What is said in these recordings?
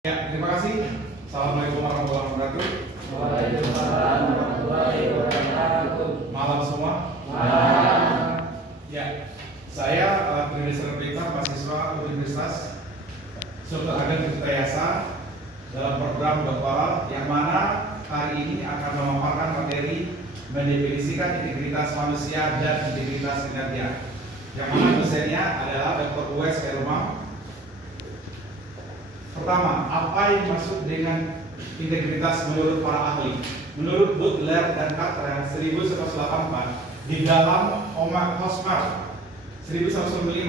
Ya, terima kasih. Assalamualaikum warahmatullahi wabarakatuh. Waalaikumsalam warahmatullahi wabarakatuh. Malam semua. Malam. Ya, saya Trinity Pelita, mahasiswa Universitas Sultan Ageng Tirtayasa dalam program doktoral yang mana hari ini akan memaparkan materi mendefinisikan integritas manusia dan integritas kinerja. Yang mana dosennya adalah Dr. Uwais Khairul. Pertama, apa yang maksud dengan integritas menurut para ahli? Menurut Butler dan Carter 1984 di dalam Omar Hosmer 1995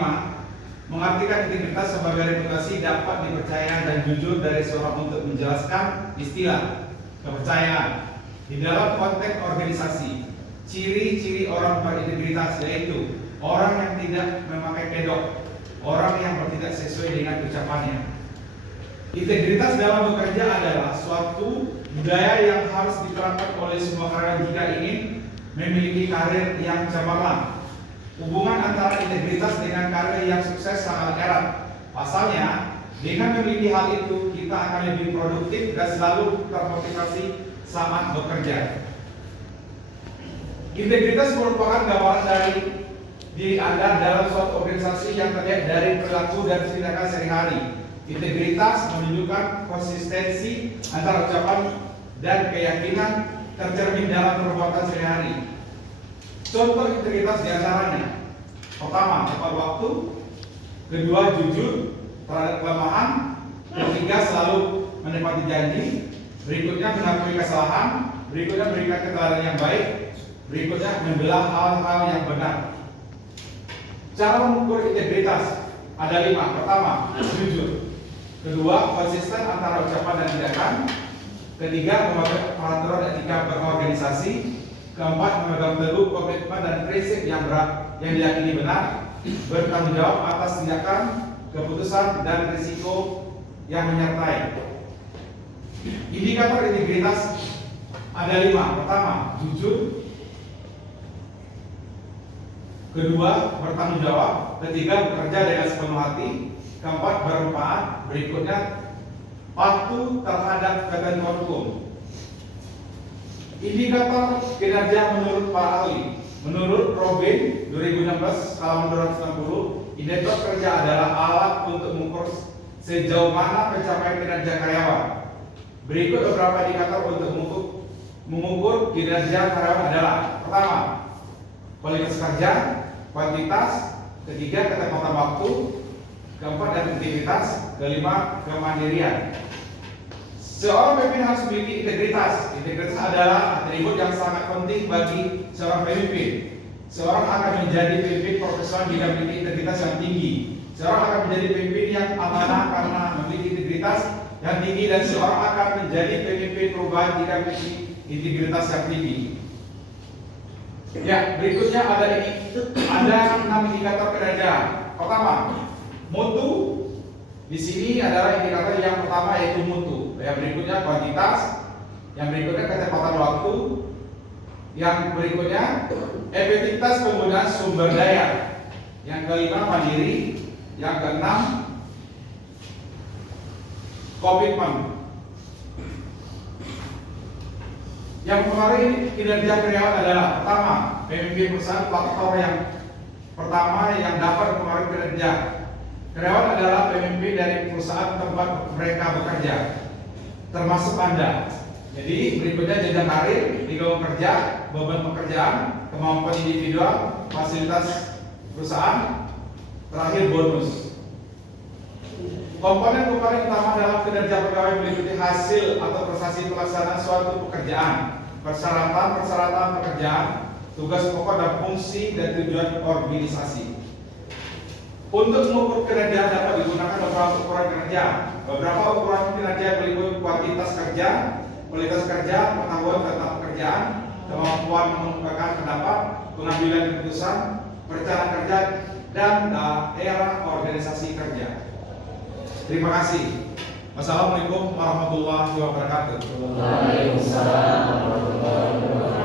mengartikan integritas sebagai reputasi dapat dipercaya dan jujur dari seorang untuk menjelaskan istilah kepercayaan di dalam konteks organisasi. Ciri-ciri orang berintegritas yaitu orang yang tidak memakai pedok, orang yang bertindak sesuai dengan ucapannya. Integritas dalam bekerja adalah suatu budaya yang harus diterapkan oleh semua karyawan jika ingin memiliki karir yang cemerlang. Hubungan antara integritas dengan karir yang sukses sangat erat. Pasalnya, dengan memiliki hal itu, kita akan lebih produktif dan selalu termotivasi saat bekerja. Integritas merupakan gambaran dari diri Anda dalam suatu organisasi yang terlihat dari perilaku dan tindakan sehari-hari. Integritas menunjukkan konsistensi antara ucapan dan keyakinan tercermin dalam perbuatan sehari-hari. Contoh integritas diantaranya: pertama, tepat waktu; kedua, jujur terhadap kelemahan; ketiga, selalu menepati janji; berikutnya, mengakui kesalahan; berikutnya, memberikan keterangan yang baik; berikutnya, membela hal-hal yang benar. Cara mengukur integritas ada 5. Pertama, jujur; kedua, konsisten antara ucapan dan tindakan; ketiga, mematuhi peraturan etika berorganisasi; keempat, memegang teguh komitmen dan prinsip yang diyakini benar; bertanggung jawab atas tindakan, keputusan, dan risiko yang menyertai. Indikator integritas ada 5. Pertama, jujur; kedua, bertanggung jawab; ketiga, bekerja dengan sepenuh hati; keempat, bermanfaat; berikutnya, patuh terhadap ketentuan hukum. Indikator kinerja menurut para ahli. Menurut Robin 2016 halaman 260, indikator kerja adalah alat untuk mengukur sejauh mana pencapaian kinerja karyawan. Berikut beberapa indikator untuk mengukur kinerja karyawan adalah: pertama, kualitas kerja; kuantitas; ketiga, ketepatan waktu; keempat, efektivitas; kelima, kemandirian. Seorang pemimpin harus memiliki integritas. Integritas adalah atribut yang sangat penting bagi seorang pemimpin. Seorang akan menjadi pemimpin profesional jika memiliki integritas yang tinggi. Seorang akan menjadi pemimpin yang amanah karena memiliki integritas yang tinggi, dan seorang akan menjadi pemimpin perubahan jika memiliki integritas yang tinggi. Ya, berikutnya ada 6 indikator kinerja. Pertama, mutu. Di sini adalah indikator yang pertama, yaitu mutu. Yang berikutnya kuantitas, yang berikutnya ketepatan waktu, yang berikutnya efektivitas penggunaan sumber daya, yang kelima mandiri, yang keenam komitmen. Yang mempengaruhi kinerja karyawan adalah: pertama, pemimpin perusahaan. Faktor yang pertama yang dapat mempengaruhi kinerja karyawan adalah pemimpin dari perusahaan tempat mereka bekerja, termasuk Anda. Jadi berikutnya jenjang karir, lingkungan kerja, beban pekerjaan, kemampuan individual, fasilitas perusahaan, terakhir bonus. Komponen-komponen utama dalam kinerja pegawai meliputi hasil atau prestasi pelaksanaan suatu pekerjaan, persyaratan pekerjaan, tugas pokok dan fungsi dan tujuan organisasi. Untuk mengukur kinerja dapat digunakan beberapa ukuran kinerja. Beberapa ukuran kinerja meliputi kuantitas kerja, kualitas kerja, pengetahuan tentang pekerjaan, kemampuan mengungkapkan pendapat, pengambilan keputusan, perencanaan kerja, dan daerah organisasi kerja. Terima kasih. Wassalamualaikum warahmatullahi wabarakatuh. Waalaikumsalam warahmatullahi wabarakatuh.